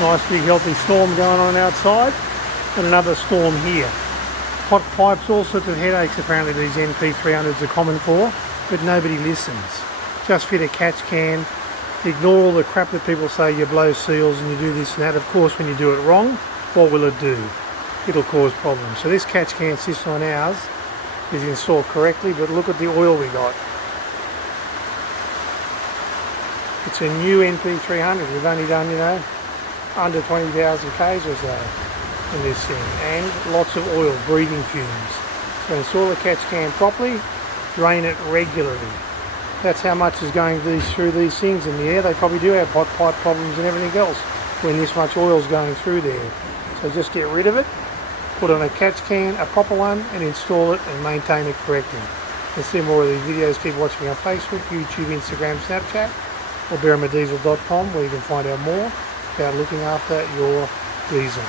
Nice big healthy storm going on outside, and another storm here. Hot pipes, all sorts of headaches apparently these NP300s are common for, but nobody listens. Just fit a catch can, ignore all the crap that people say you blow seals and you do this and that. Of course, when you do it wrong, what will it do? It'll cause problems. So this catch can system on ours is installed correctly, but look at the oil we got. It's a new NP300. We've only done, under 20,000 Ks or so in this thing, and lots of oil, breathing fumes. So install the catch can properly, drain it regularly. That's how much is going through these things in the air. They probably do have hot pipe problems and everything else when this much oil is going through there. So just get rid of it, put on a catch can, a proper one, and install it and maintain it correctly. To see more of these videos, keep watching our Facebook, YouTube, Instagram, Snapchat, or berrimadiesel.com, where you can find out more about looking after your diesel.